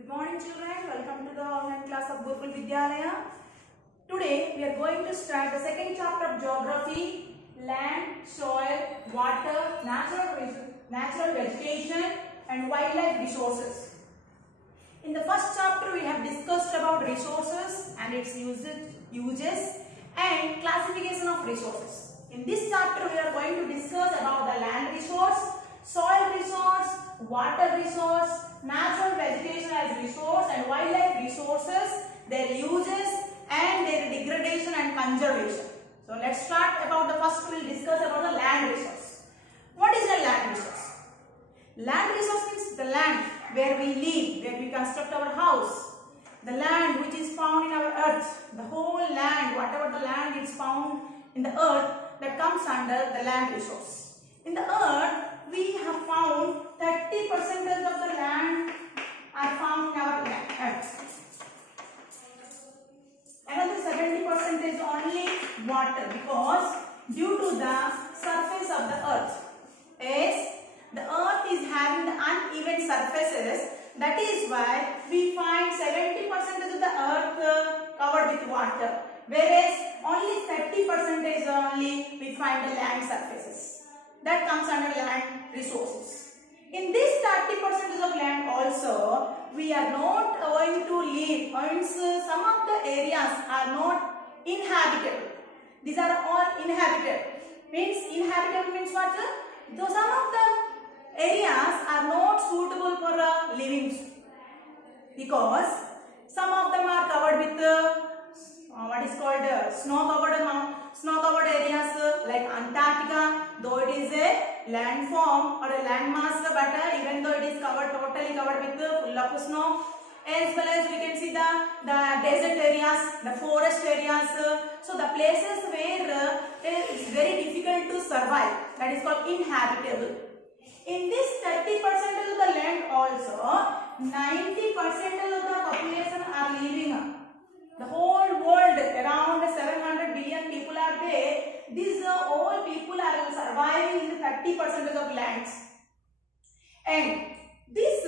Good morning children, welcome to the online class of Gurukul Vidyalaya. Today we are going to start the second chapter of geography, land, soil, water, natural vegetation and wildlife resources. In the first chapter we have discussed about resources and its uses and classification of resources. In this chapter we are going to discuss about the land resource, soil resource, water resource, natural vegetation as resource and wildlife resources, their uses and their degradation and conservation. So let's start about the first. We will discuss about the land resource. What is the land resource? Land resource means the land where we live, where we construct our house. The land which is found in our earth, the whole land, whatever the land is found in the earth, that comes under the land resource. In the earth, we have found 30% of the land are found in our earth. Another 70% is only water, because due to the surface of the earth, as the earth is having the uneven surfaces, that is why we find 70% of the earth covered with water, whereas only 30% is only we find the land surfaces. That comes under land resources. In this 30% of land also, we are not going to live, and some of the areas are not inhabitable. These are all inhabited. Inhabitable means what? Though some of the areas are not suitable for living, because some of them are covered with what is called snow-covered areas like Antarctica. Though it is a landform or a landmass, but even though it is totally covered with full of snow, as well as we can see the desert areas, the forest areas. So the places where it is very difficult to survive, that is called inhabitable. In this 30% of the land also, 90% of the population are living. The whole world, around 700 billion people are there. These all people are surviving in the 30% of lands. And this,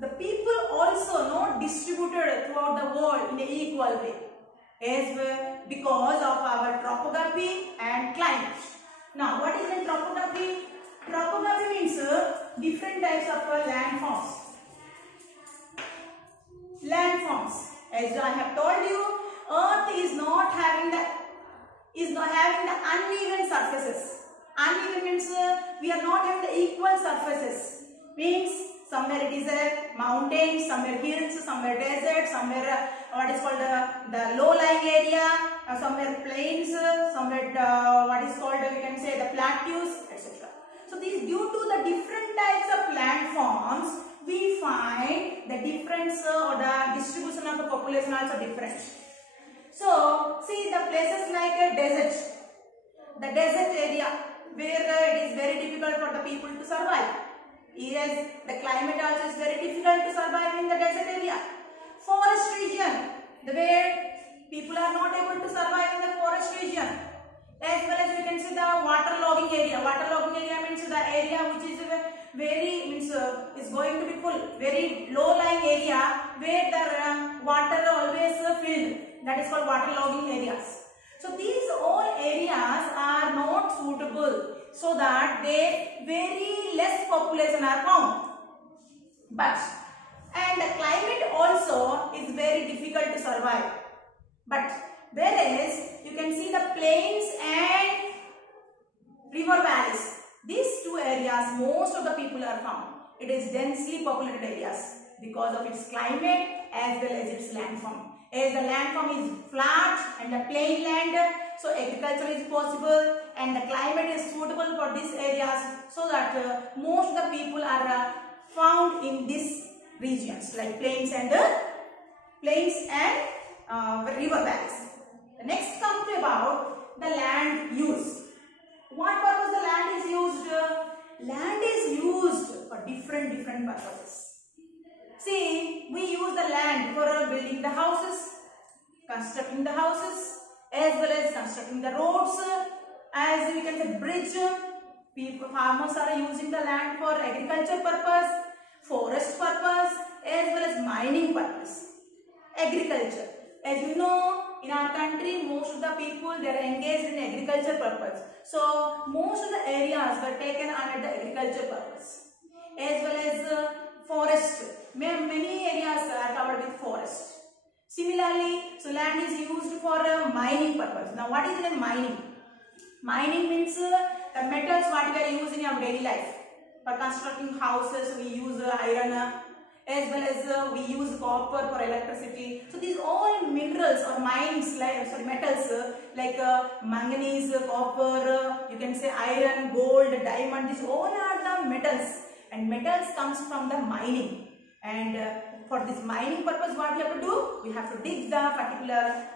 the people also not distributed throughout the world in an equal way, as because of our topography and climate. Now, what is the topography? Topography means different types of landforms. Landforms. As I have told you, Earth is not having the uneven surfaces. Uneven means we are not having the equal surfaces. Means somewhere it is a mountain, somewhere hills, somewhere desert, somewhere what is called the low-lying area, somewhere plains, somewhere what is called we can say the plateaus, etc. So these, due to the different types of landforms, we find the difference or the distribution of the population also different. So see the places like a desert, the desert area where it is very difficult for the people to survive. Yes, the climate also is very difficult to survive in the desert area. Forest region, where people are not able to survive in the forest region. As well as we can see the waterlogging area. Waterlogging area means the area which is is going to be full, very low-lying area where the water always filled. That is called waterlogging areas. So these all areas are not suitable, so that they very less population are found. And the climate also is very difficult to survive. But whereas you can see the plains and river valleys, these two areas most of the people are found. It is densely populated areas because of its climate as well as its landform. As the landform is flat and the plain land, so agriculture is possible and the climate is suitable for these areas, so that most of the people are found in these regions like plains and river valleys. The next comes about the land use. What purpose the land is used? Land is used for different purposes. See, we use the land for building the houses, constructing the houses, as well as constructing the roads, as we can say bridge. Farmers are using the land for agriculture purpose, forest purpose, as well as mining purpose. Agriculture. As you know, in our country, most of the people, they are engaged in agriculture purpose. So, most of the areas were taken under the agriculture purpose. As well as forest. Many areas are covered with forest. Similarly, so land is used for mining purpose. Now, what is the mining? Mining means the metals what we are using in our daily life. For constructing houses, we use iron, as well as we use copper for electricity. So these all minerals or mines, metals like manganese, copper, you can say iron, gold, diamond. These all are the metals, and metals comes from the mining. And for this mining purpose, what we have to do? We have to dig the particular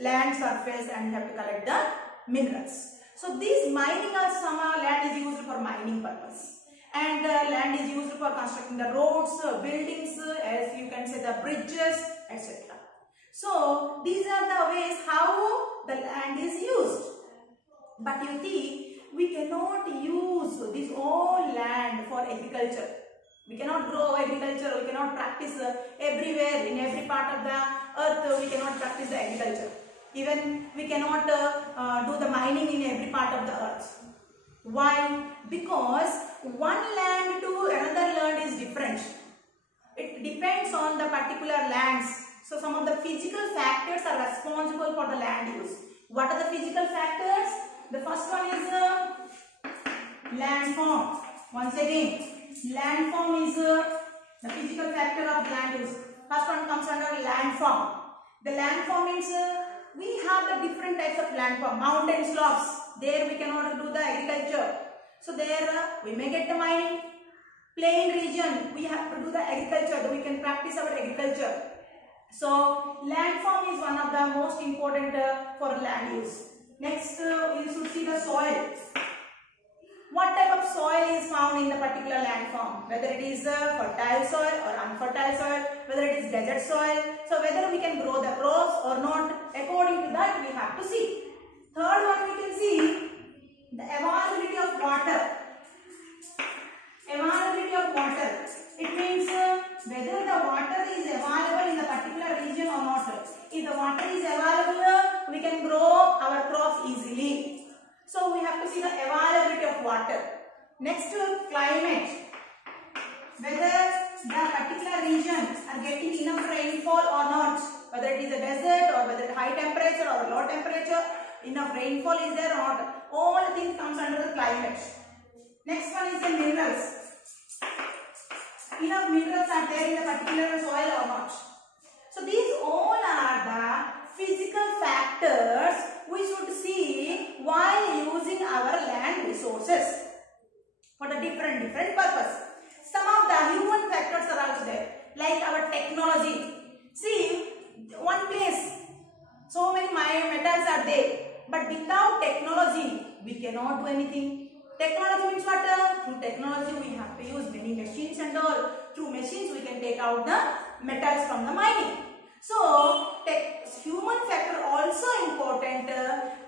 land surface and we have to collect the minerals. So this mining or somehow land is used for mining purpose. And land is used for constructing the roads, buildings, as you can say the bridges, etc. So these are the ways how the land is used. But you see, we cannot use this all land for agriculture. We cannot grow agriculture, we cannot practice everywhere, in every part of the earth, we cannot practice the agriculture. Even we cannot do the mining in every part of the earth. Why? Because one land to another land is different. It depends on the particular lands. So some of the physical factors are responsible for the land use. What are the physical factors? The first one is landform. Once again, landform is the physical factor of land use. First one comes under landform. The landform means we have the different types of landform. Mountain slopes, there we cannot do the agriculture. So there we may get the mining. Plain region, we have to do the agriculture, we can practice our agriculture. So landform is one of the most important for land use. Next, you should see the soil. What type of soil is found in the particular landform? Whether it is fertile soil or unfertile soil, whether it is desert soil. So whether we can grow the crops or not, according to that we have to see. Third one we can see the availability of water. Availability of water. It means whether the water is available in the particular region or not. If the water is available, we can grow our crops easily. So we have to see the availability of water. Next, climate. Whether the particular region are getting enough rainfall or not. Whether it is a desert or whether it is high temperature or low temperature, enough rainfall is there or not. All things comes under the climate. Next one is the minerals. Enough minerals are there in the particular soil or not. So these all are the physical factors we should see while using our land resources for the different purpose. Some of the human factors are also there, like our technology. See, one place, so many metals are there, but without technology, we cannot do anything. Technology means what? Through technology, we have to use many machines and all. Through machines, we can take out the metals from the mining. So, human factor also important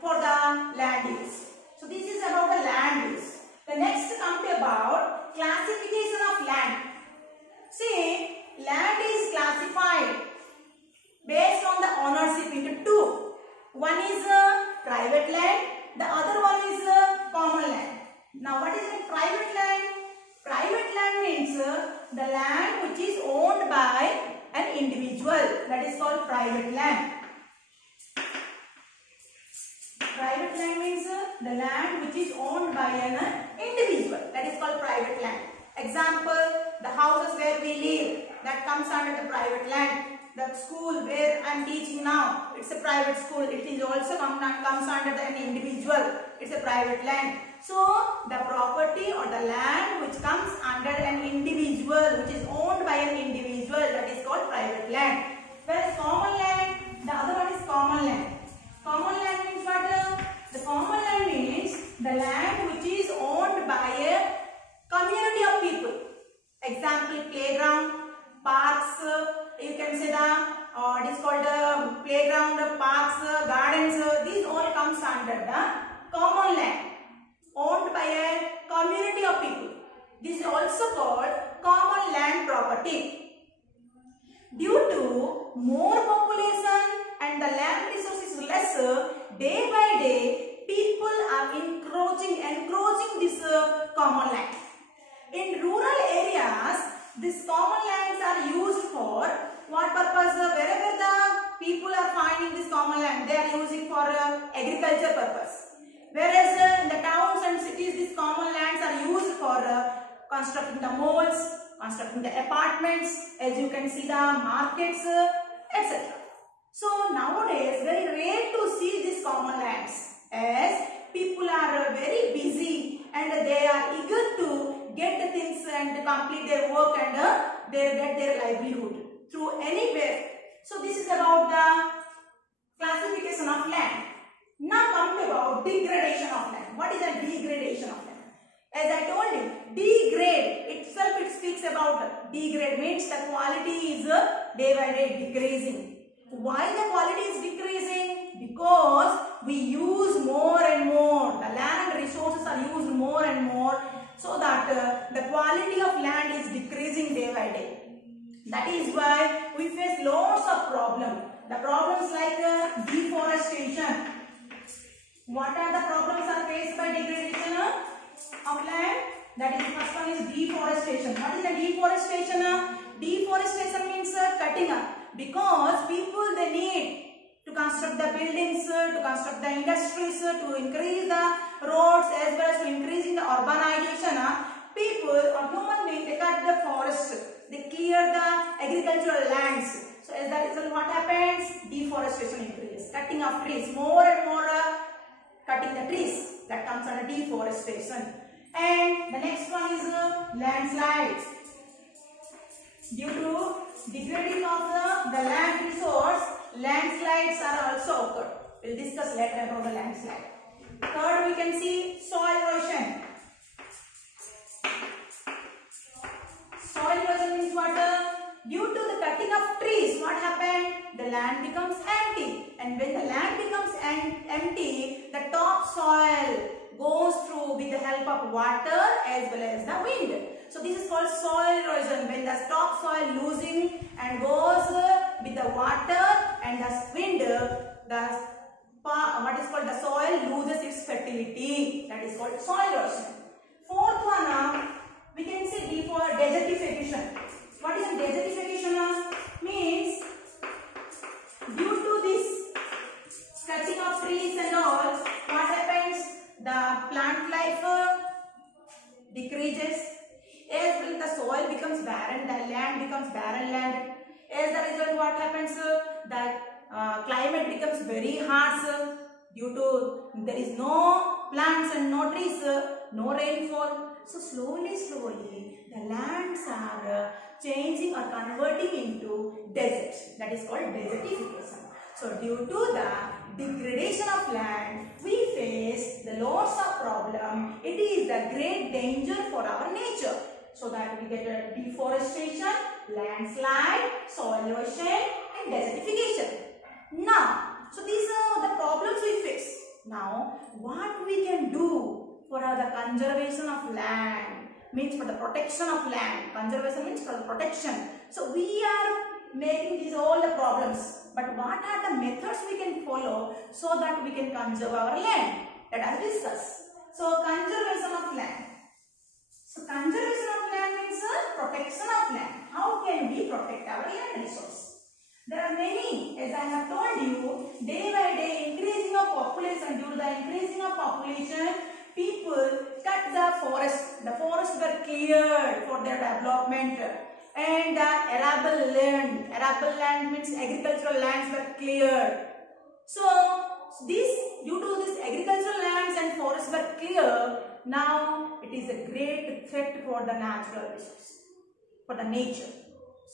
for the land use. So, this is about the land use. The next comes about classification of land. See, land is classified based on the ownership into two. One is private land, the other one is common land. Now, what is a private land? Private land means the land which is owned by an individual. That is called private land. Private land means the land which is owned by an individual. That is called private land. Example, the houses where we live, that comes under the private land. The school where I am teaching now, it's a private school. It is also comes under an individual. It's a private land. So, the property or the land which comes under an individual, which is owned by an individual, that is called private land. Whereas common land, the other one is common land. Common land means what? The common land means the land which is owned by a community of people. Example, playground, parks, you can say it is called playground, parks, gardens. These all comes under the common land, owned by a community of people. This is also called common land property. less, day by day people are encroaching this common land. In rural areas, these common lands are used for what purpose? Wherever the people are finding this common land, they are using for agriculture purpose. Whereas in the towns and cities, these common lands are used for constructing the malls, constructing the apartments, as you can see the markets, etc. So nowadays, very rare to see these common lands, as people are very busy and they are eager to get the things and complete their work and they get their livelihood through anywhere. So this is about the classification of land. Now come to about degradation of land. What is a degradation of land? As I told you, degrade itself, it speaks about degrade means the quality is day by day decreasing. Why the quality is decreasing? Because we use more and more. The land resources are used more and more, so that the quality of land is decreasing day by day. That is why we face lots of problems. The problems like deforestation. What are the problems are faced by degradation of land? That is, the first one is deforestation. What is the deforestation? Deforestation means cutting up. Because people, they need to construct the buildings, to construct the industries, to increase the roads, as well as to increasing the urbanization. People or human beings, they cut the forest, they clear the agricultural lands. So as that result, what happens? Deforestation increases, cutting of trees, more and more cutting the trees. That comes under deforestation. And the next one is landslides. Due to degrading of the land resource, landslides are also occurred. We will discuss later about the landslide. Third, we can see soil erosion. Soil erosion means what? Due to the cutting of trees, what happened? The land becomes empty. And when the land becomes empty, the topsoil goes through with the help of water as well as the wind. So this is called soil erosion, when the topsoil losing and goes with the water and the wind, what is called the soil loses its fertility. That is called soil erosion. Fourth one, we can see desertification. What is desertification? Means due to this cutting of trees and all, what happens? The plant life decreases. As well, the soil becomes barren, the land becomes barren land. As a result, what happens? The climate becomes very harsh due to there is no plants and no trees, no rainfall. So slowly, the lands are changing or converting into desert. That is called desertification. So due to the degradation of land, we face the lots of problem. It is the great danger for our nature. So that we get a deforestation, landslide, soil erosion and desertification. Now, so these are the problems we face. Now, what we can do for the conservation of land, means for the protection of land. Conservation means for the protection. So we are making these all the problems. But what are the methods we can follow so that we can conserve our land? Let us discuss. So conservation of land. So conservation of land means protection of land. How can we protect our land resource? There are many, as I have told you, day by day increasing of population. Due to the increasing of population, people cut the forest. The forests were cleared for their development. And the arable land means agricultural lands were cleared. So due to this agricultural lands and forests were cleared, now it is a great threat for the natural resource, for the nature.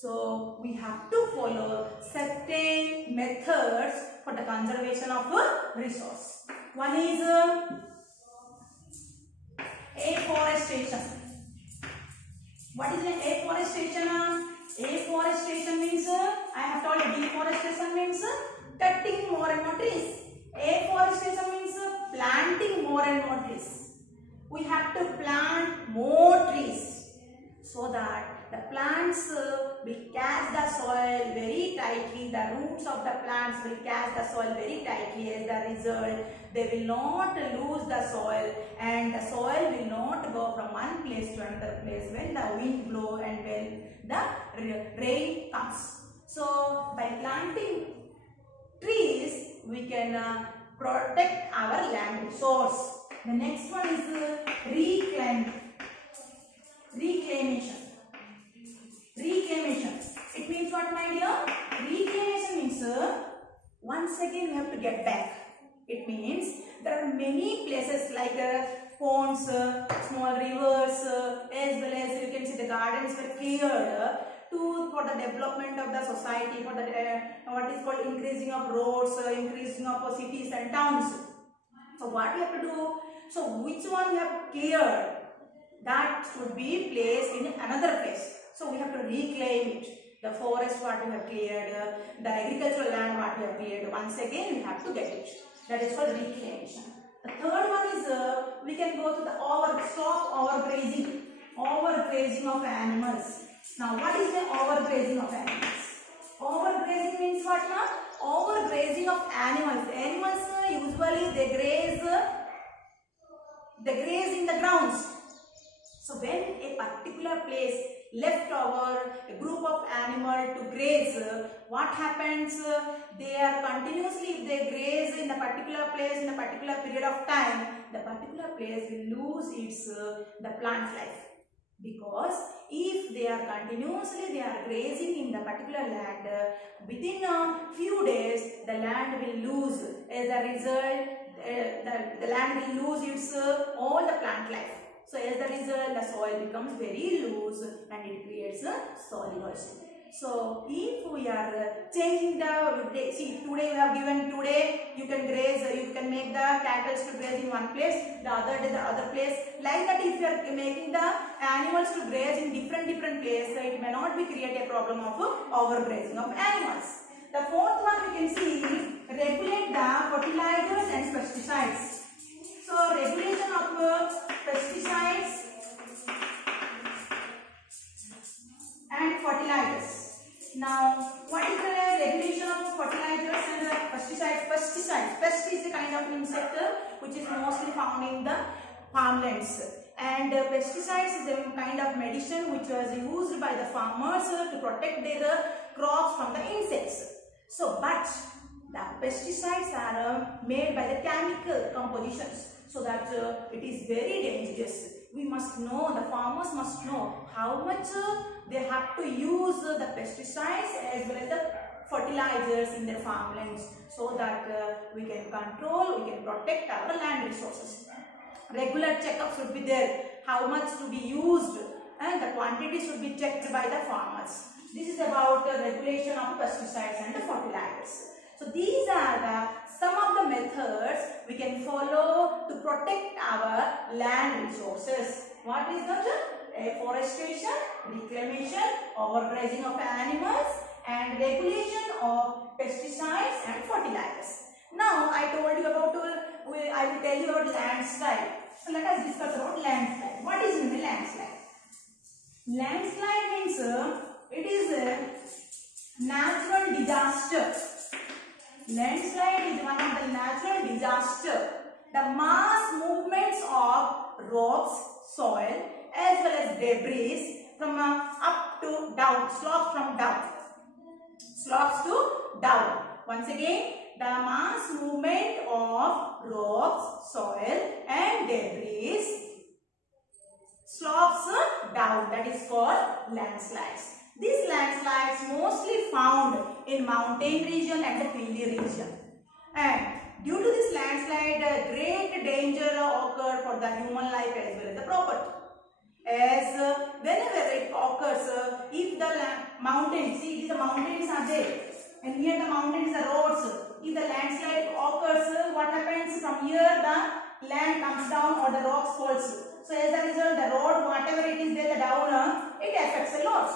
So we have to follow certain methods for the conservation of a resource. One is afforestation. What is an afforestation? Afforestation means, I have told you, deforestation means cutting more and more trees. Afforestation means planting more and more trees. We have to plant more trees so that the plants will catch the soil very tightly. The roots of the plants will catch the soil very tightly. As the result, they will not lose the soil, and the soil will not go from one place to another place when the wind blows and when the rain comes. So by planting trees, we can protect our land resource. The next one is reclamation. Reclamation. It means what, my dear? Reclamation means once again we have to get back. It means there are many places like ponds, small rivers, as well as you can see the gardens were cleared for the development of the society, for the what is called increasing of roads, increasing of cities and towns. So what we have to do? So which one we have cleared, that should be placed in another place. So we have to reclaim it. The forest what we have cleared, the agricultural land what we have cleared, once again we have to get it. That is called reclamation. The third one is we can go to the overgrazing of animals. Now what is the overgrazing of animals? Overgrazing means what now? Overgrazing of animals. Animals usually they graze in the grounds. So when a particular place left over a group of animals to graze, what happens? They are continuously, if they graze in a particular place in a particular period of time, the particular place will lose its the plant life. Because if they are continuously grazing in the particular land, within a few days the land will lose. As a result, the land will lose its all the plant life. So as the result, the soil becomes very loose and it creates a soil erosion. So if we are changing the, see today we have given, today you can graze, you can make the cattle to graze in one place, the other day the other place. Like that, if you are making the animals to graze in different places, it may not be create a problem of overgrazing of animals. The fourth one we can see, regulate the fertilizers and pesticides. So regulation of pesticides and fertilizers. Now, what is the regulation of fertilizers and pesticides? Pest is a kind of insect which is mostly found in the farmlands. And pesticides is a kind of medicine which was used by the farmers to protect their crops from the insects. So, but the pesticides are made by the chemical compositions, so that it is very dangerous. We must know, the farmers must know how much they have to use the pesticides as well as the fertilizers in their farmlands, so that we can control, we can protect our land resources. Regular checkup should be there, how much to be used, and the quantity should be checked by the farmers. This is about the regulation of pesticides and the fertilizers. So these are some of the methods we can follow to protect our land resources. What is that? Afforestation, reclamation, overgrazing of animals, and regulation of pesticides and fertilizers. Now I told you about, I will tell you about landslide. So let us discuss about landslide. What is in the landslide? Landslide means it is a natural disaster. Landslide is one of the natural disaster. The mass movements of rocks, soil, as well as debris from up to down, slopes from down, slopes to down. Once again, the mass movement of rocks, soil, and debris slopes down. That is called landslides. These landslides mostly found in mountain region and the hilly region. And due to this landslide, great danger occurred for the human life as well as the property. As whenever it occurs, if the mountains, see the mountains are there, and here the mountains are roads. If the landslide occurs, what happens? From here the land comes down or the rocks falls. So as a result, the road, whatever it is there, the down, it affects a lot.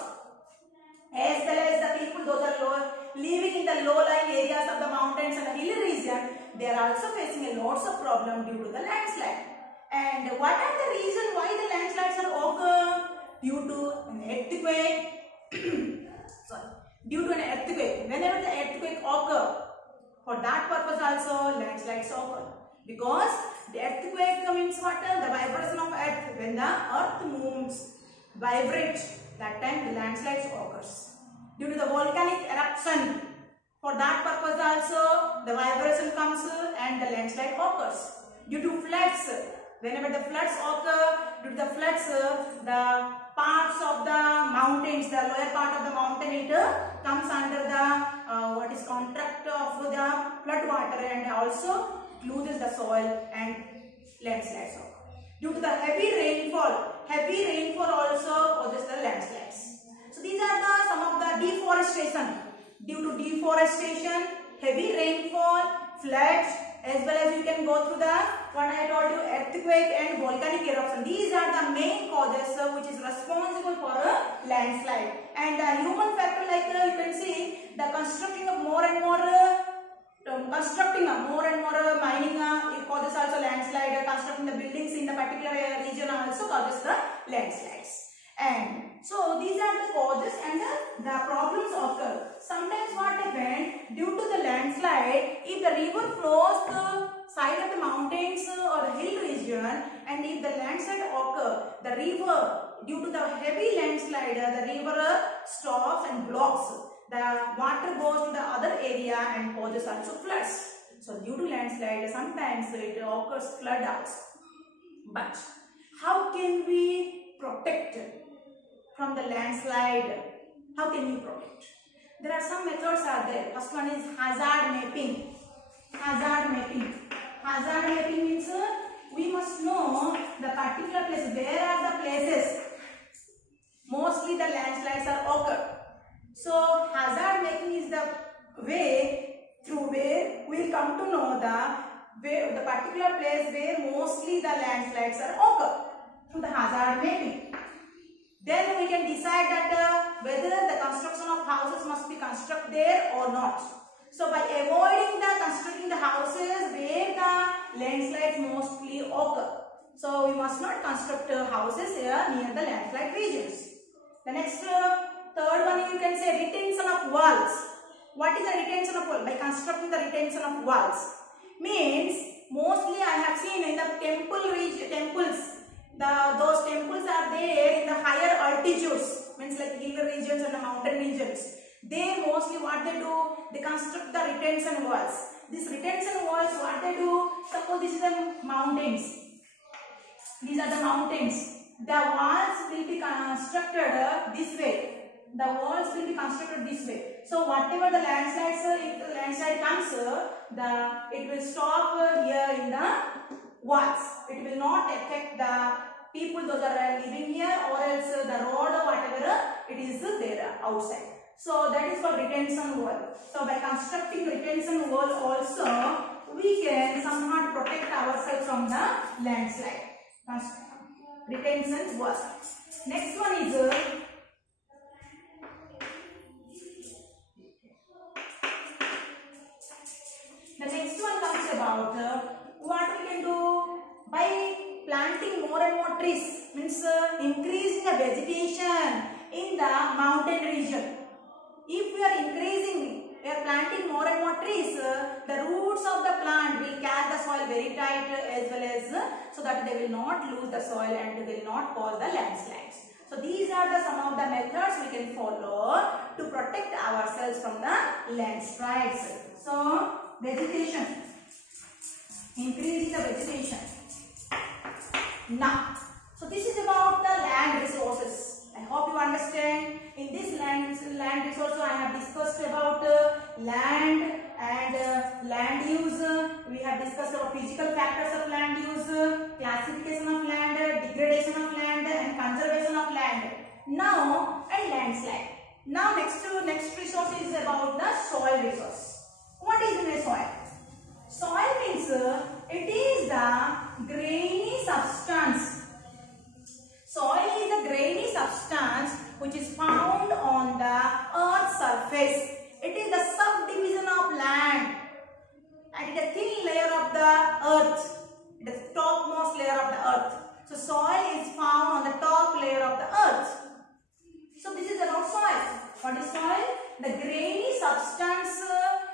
As well as the people, those are living in the low-lying areas of the mountains and the hilly region, they are also facing a lots of problem due to the landslide. And what are the reasons why the landslides are occur? Due to an earthquake, also landslides occur. Because the earthquake means what? The vibration of earth. When the earth moves, vibrates, that time the landslides occurs. Due to the volcanic eruption, for that purpose also the vibration comes and the landslide occurs. Due to floods, whenever the floods occur, due to the floods, the parts of the mountains, the lower part of the mountain, it comes under the what is contract of the flood water and also loses the soil and landslides occur. Due to the heavy rainfall also causes the landslides. So these are the some of the deforestation. Due to deforestation, heavy rainfall, floods, as well as you can go through the what I told you, earthquake and volcanic eruption. These are the main causes which is responsible for a landslide. And the human factor, like you can see, the constructing of more and more mining it causes also landslide. Constructing the buildings in the particular region also causes the landslides. And so these are the causes and the problems occur. Sometimes what happens, due to the landslide, if the river flows the side of the mountains or the hill region, and if the landslide occur, the river, due to the heavy landslide, the river stops and blocks. The water goes to the other area and causes also floods. So due to landslide, sometimes it occurs flood also. But how can we protect from the landslide? How can we protect? There are some methods are there. First one is hazard mapping. Hazard mapping. Hazard mapping means we must know the particular place. Where are the places mostly the landslides are occur. So hazard mapping is the way through where we will come to know the particular place where mostly the landslides are occur through the hazard mapping. Then we can decide that whether the construction of houses must be constructed there or not. So by avoiding the constructing the houses where the landslides mostly occur, so we must not construct houses here near the landslide regions. The next third one, you can say retention of walls. What is the retention of wall? By constructing the retention of walls means mostly I have seen in the temples. Those temples are there in the higher altitudes, means like hill regions and the mountain regions. They mostly what they do, they construct the retention walls. These retention walls, what they do, suppose this is the mountains. These are the mountains. The walls will be constructed this way. The walls will be constructed this way. So whatever the landslides, if the landslide comes, it will stop here in the walls. It will not affect the people those are living here, or else the road or whatever it is there outside. So that is called retention wall. So by constructing retention wall also we can somehow protect ourselves from the landslide. Retention wall. Next one is the next one comes about what we can do by planting more and more trees, means increasing the vegetation in the mountain region. If we are planting more and more trees, the roots of the plant will catch the soil very tight as well as so that they will not lose the soil and will not cause the landslides. So these are some of the methods we can follow to protect ourselves from the landslides. So vegetation, increasing the vegetation. Now, so this is about the land resources. I hope you understand. In this land resource, I have discussed about land and land use. We have discussed about physical factors of land use, classification of land, degradation of land, and conservation of land. Now, and landslide. Now, next resource is about the soil resource. What is in a soil? Soil means it is the grainy substance. Soil is a grainy substance which is found on the earth's surface. It is the subdivision of land and it is a thin layer of the earth. It is the topmost layer of the earth. So soil is found on the top layer of the earth. So this is about soil. What is soil? The grainy substance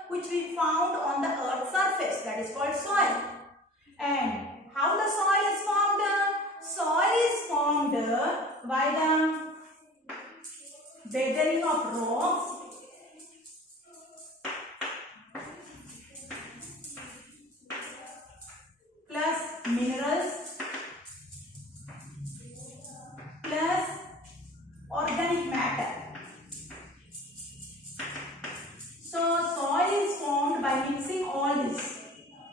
which we found on the earth's surface. that is called soil. And how the soil is formed? Soil is formed by the weathering of rocks plus minerals plus organic matter. So soil is formed by mixing all this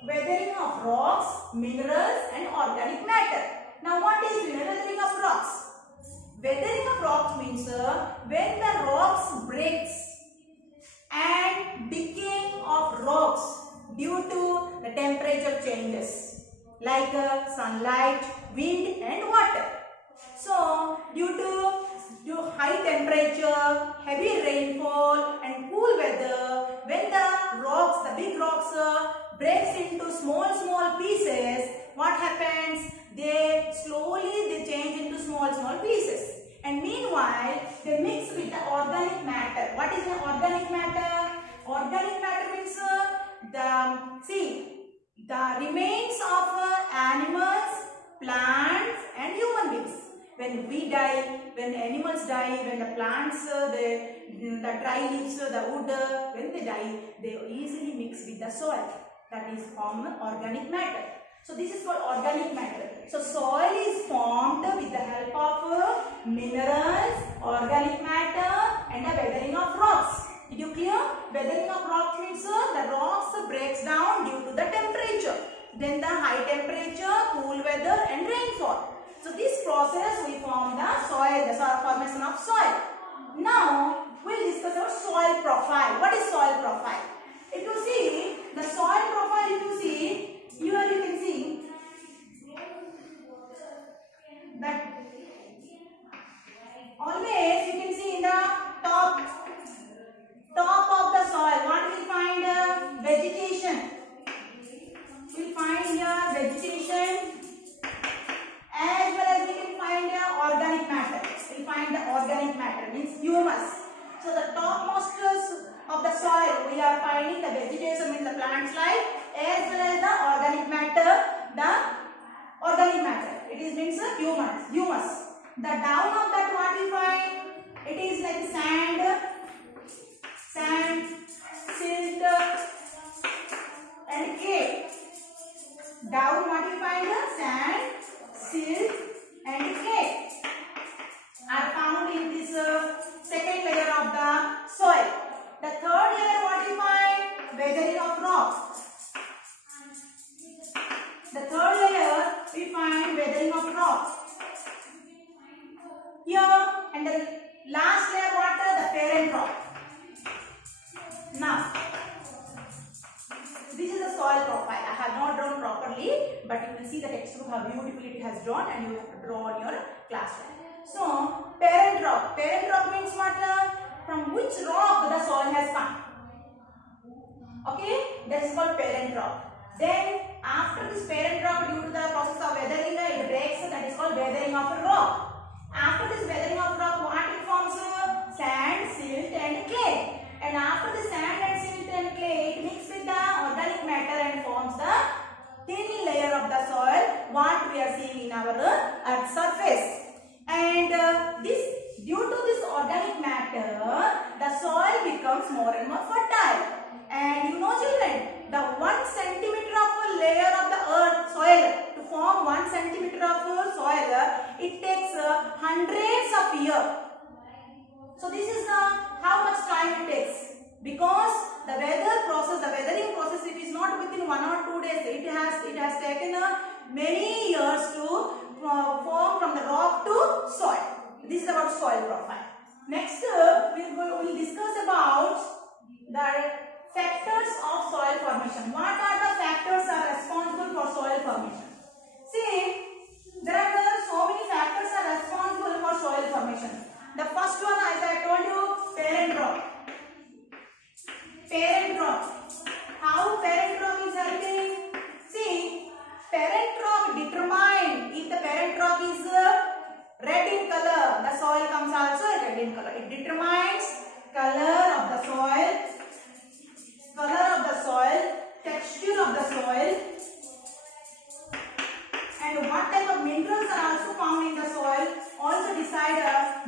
weathering of rocks, minerals and organic matter. Now what is weathering of rocks? Weathering of rocks means when the rocks breaks and decaying of rocks due to the temperature changes like sunlight, wind and water. So due to high temperature, heavy rainfall and cool weather, when the rocks, the big rocks breaks into small pieces, what happens? They slowly change into small pieces. And meanwhile, they mix with the organic matter. What is the organic matter? Organic matter means the remains of animals, plants and human beings. When we die, when animals die, when the plants, the dry leaves, the wood, when they die, they easily mix with the soil. That is formed organic matter. So this is called organic matter. So soil is formed with the help of minerals, organic matter and the weathering of rocks. Did you clear? Weathering of rocks means the rocks breaks down due to the temperature. Then the high temperature, cool weather and rainfall. So this process we form the soil, the formation of soil. Now we will discuss about soil profile. What is soil profile? If you see the soil profile, if you see here, you can see that always you can see in the top of the soil what we find? Vegetation. We will find here vegetation as well as we can find organic matter. We will find the organic matter means humus. So the topmost of the soil we are finding the vegetation means the plants life as well as the organic matter. The organic matter it is means humus. The down of that what we find? It is like sand, silt and clay. Down what we find? Sand, silt and clay are found in this second layer of the soil. The third layer what we find? Weathering of rock. The third layer we find weathering of rock. Here and the last layer what? The parent rock. Now this is the soil profile. I have not drawn properly, but you can see the textbook how beautifully it has drawn and you have to draw on your classroom. So parent rock. Parent rock means what? From which rock the soil has come. Okay, that is called parent rock. Then after this parent rock, due to the process of weathering, it breaks. That is called weathering of a rock. After this weathering of rock, what it forms? Sand, silt and clay. And after the sand and silt and clay, it mixes with the organic matter and forms the thin layer of the soil, what we are seeing in our earth surface. And due to this organic matter, the soil becomes more and more fertile. And you know children, the 1 centimeter of a layer of the earth soil, to form 1 centimeter of soil, it takes hundreds of years. So this is how much time it takes. Because the weathering process, it is not within 1 or 2 days. It has taken many years to form from the rock to soil. This is about soil profile. Next, we will discuss about the factors of soil formation. What are the factors are responsible for soil formation? See, there are so many factors are responsible for soil formation. The first one, as I told you, parent rock. Parent rock. How parent rock is helping? See, parent rock determine if the parent rock is red in color, the soil comes also red in color. It determines color of the soil, texture of the soil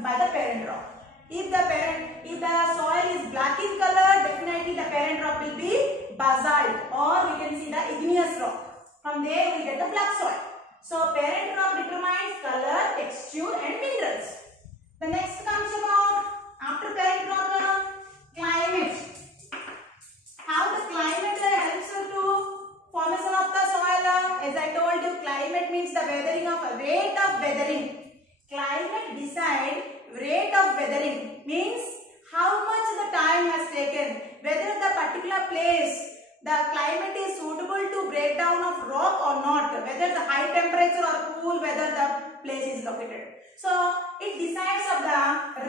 by the parent rock. If the soil is black in color, definitely the parent rock will be basalt, or we can see the igneous rock. From there we get the black soil. So parent rock determines color, texture and minerals. The next comes about, after parent rock, climate. How the climate helps to formation of the soil. As I told you, climate means the rate of weathering. Climate decide rate of weathering, means how much the time has taken, whether the particular place the climate is suitable to break down of rock or not, whether the high temperature or cool, whether the place is located. So it decides of the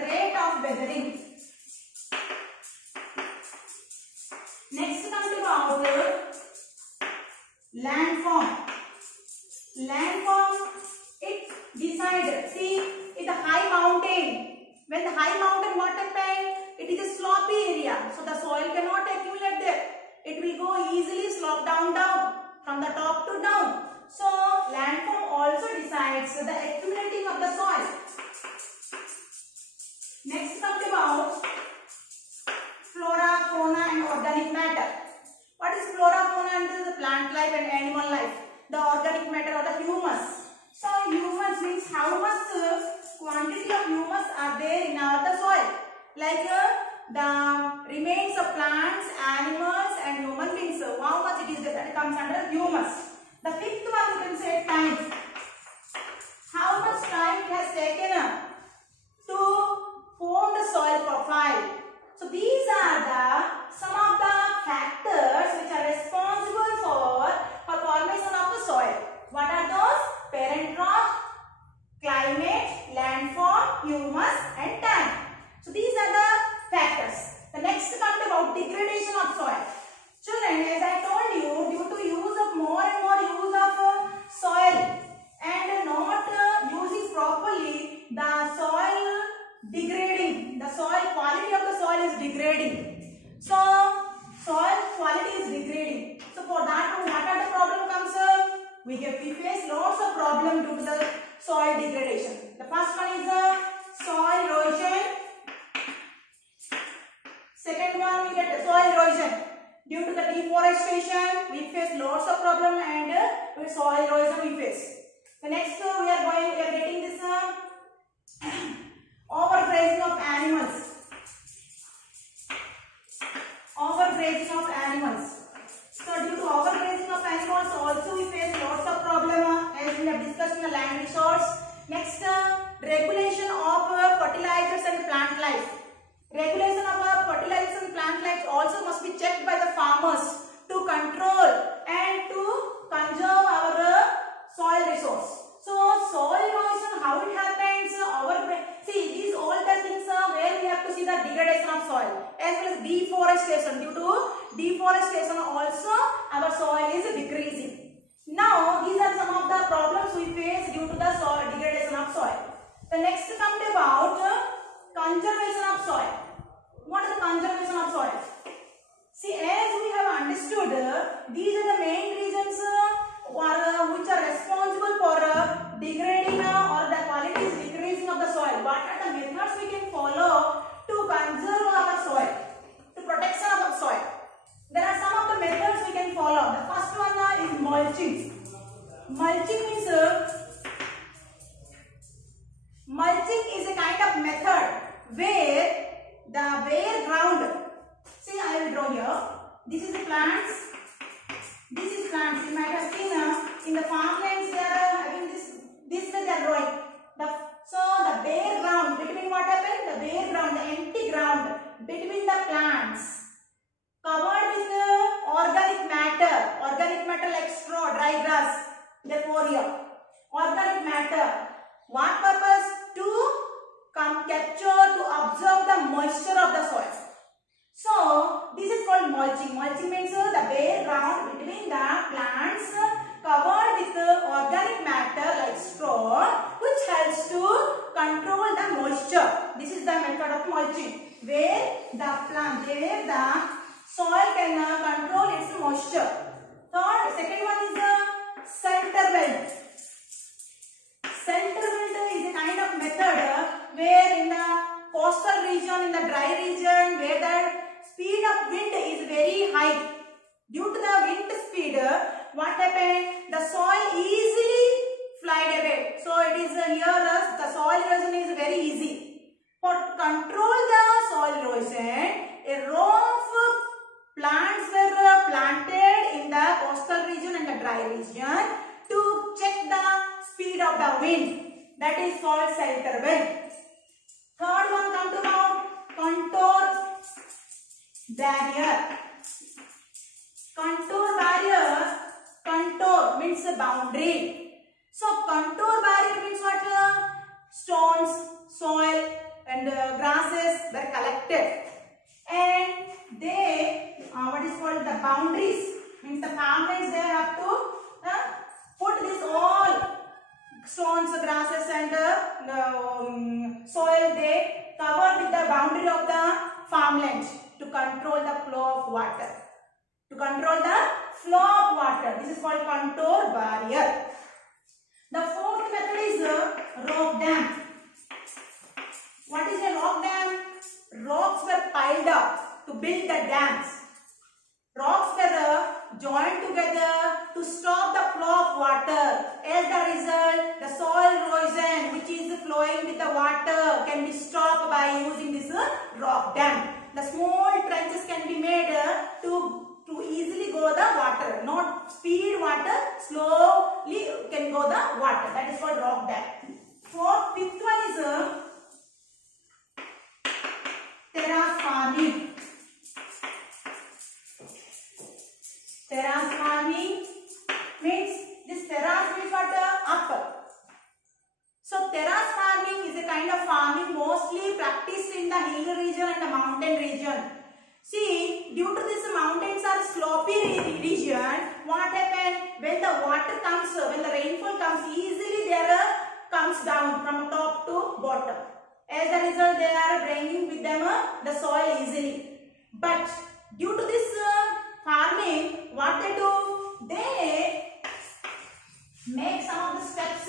rate of weathering. Next comes about landform. Landform, it decides. See, in the high mountain, when the high mountain what happens, it is a sloppy area, so the soil cannot accumulate there. It will go easily slope down from the top to down. So landform also decides the accumulating of the soil. Next comes about flora, fauna and organic matter. What is flora, fauna? And this is the plant life and animal life. The organic matter or the humus. So humus means how much quantity of humus are there in the soil. Like the remains of plants, animals and human beings. How much it is that comes under humus. The fifth one you can say time. How much time it has taken to form the soil profile. So these are some of the factors which are responsible for formation of the soil. What are those? Parent rock, climate, landform, humus and time. So these are the factors. The next comes about degradation of soil. Children, as I told you, due to use of more and more use of soil and not using properly, the soil degrading. The soil quality of the soil is degrading. So soil quality is degrading. So for that, what are the problem comes? We face lots of problem due to the soil degradation. The first one is soil erosion. Second one, we get soil erosion. Due to the deforestation, we face lots of problem, and with soil erosion we face. The next we are getting this overgrazing of animals. Overgrazing of animals. So due to overgrazing of animals, also we face lots of problem, as we have discussed in the land resource. Next, regulation of fertilizers and plant life. Regulation of fertilizers and plant life also must be checked by the farmers to control and to conserve our soil resource. So soil erosion, how it happens? See, these all the things where we have to see the degradation of soil, as well as deforestation. Due to deforestation also our soil is decreasing. Now these are some of the problems we face due to the soil degradation of soil. The next comes about conservation of soil. What is the conservation of soil? See, as we have understood, these are the main reasons which are responsible for degrading or the quality is decreasing of the soil. What are the methods we can follow to conserve our soil, to protection of our soil? There are some of the methods we can follow. The first one is mulching. Mulching means mulching is a kind of method where the bare ground. See, I will draw here. This is the plants. This is plants. You might have seen in the farmlands they are having this way they are growing. So the bare ground, between what happened? The bare ground, the empty ground between the plants, covered with organic matter like straw, dry grass, they pour here. Organic matter. What purpose? To capture, to absorb the moisture of the soil. So this is called mulching. Mulching means the bare ground between the plants covered with organic matter like straw, which helps to control the moisture. This is the method of mulching, where the soil can control its moisture. Second one is the center belt. Center belt is a kind of method where in the coastal region, in the dry region, where the speed of wind is very high. Due to the wind speed, what happened? The soil easily flied away. So it is here the soil erosion is very easy. For control the soil erosion, a row of plants were planted in the coastal region and the dry region to check the speed of the wind. That is called shelter belt. Third one come to know contour barrier. Contour barrier, contour means a boundary. So contour barrier means what? Stones, soil and grasses were collected. And they, what is called the boundaries, means the farmers they have to put this all stones, grasses and soil they cover with the boundary of the farmland to control the flow of water. To control the flow of water. This is called contour barrier. The fourth method is rock dam. What is a rock dam? Rocks were piled up to build the dams. Rocks were joined together to stop the flow of water. As a result, the soil erosion which is flowing with the water can be stopped by using this rock dam. The small trenches can be made to easily go the water, not speed water, slowly can go the water. That is called rock dam. Fifth one is terrace farming. Terrace farming means this terrace means what? Up. So terrace farming is a kind of farming mostly practiced in the hill region and the mountain region. See, due to this mountains are slopy region, what happens when the water comes, when the rainfall comes, easily there comes down from top to bottom. As a result, they are bringing with them the soil easily. But due to this farming, what they do? They make some of the steps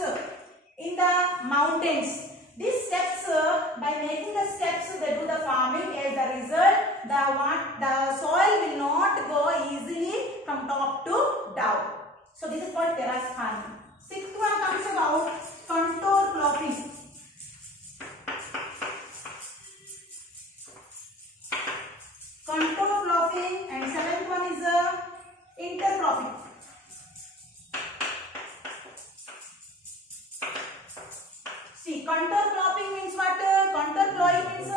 in the mountains. These steps, by making the steps, they do the farming. As a result, the soil will not go easily from top to down. So this is called terrace farming. Sixth one comes about contour cropping. Contour cropping, and seventh one is intercropping. See, contour cropping means what? Contour plowing means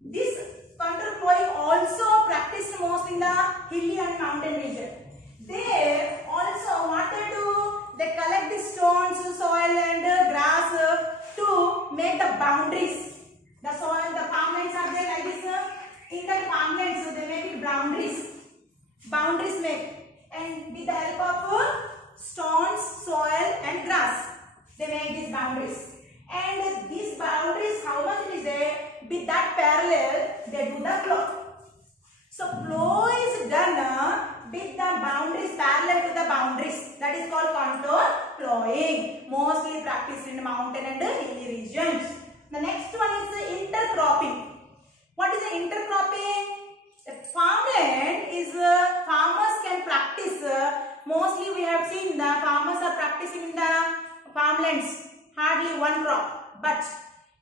this contour plowing also practiced most in the hilly and mountain region. There also what they do? They collect the stones, soil and grass to make the boundaries. The soil, the farmlands are there like this. In the farmlands, they make it boundaries. Boundaries made. And with the help of stones, soil and grass, they make these boundaries. And these boundaries, how much it is there? With that parallel, they do the plow. So plow is done with the boundaries parallel to the boundaries. That is called contour plowing. Mostly practiced in mountain and hilly regions. The next one is intercropping. What is intercropping? The farmland is farmers can practice. Mostly we have seen the farmers are practicing in the farmlands hardly one crop. But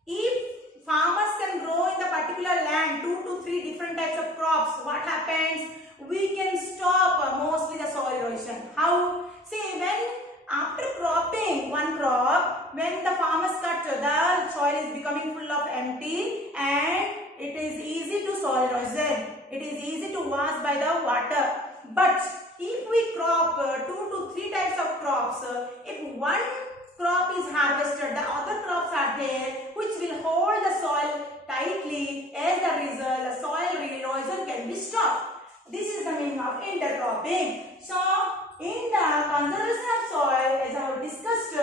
if farmers can grow in the particular land 2 to 3 different types of crops, what happens? We can stop mostly the soil erosion. How? See, when after cropping one crop, when the farmers cut, the soil is becoming full of empty and it is easy to soil erosion. It is easy to wash by the water. But if we crop 2 to 3 types of crops, if one crop is harvested, the other crops are there which will hold the soil tightly. As a result, the soil erosion can be stopped. This is the meaning of intercropping. So, in the conservation of soil, as I have discussed,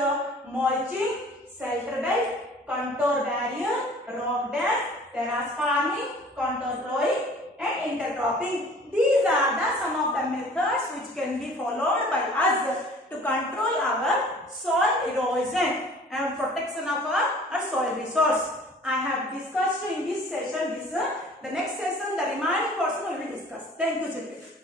mulching, shelter belt, contour barrier, rock dam, terrace farming, contour plowing and intercropping. These are some of the methods which can be followed by us to and protection of our soil resource. I have discussed in this session. The next session, the remaining portion will be discussed. Thank you, children.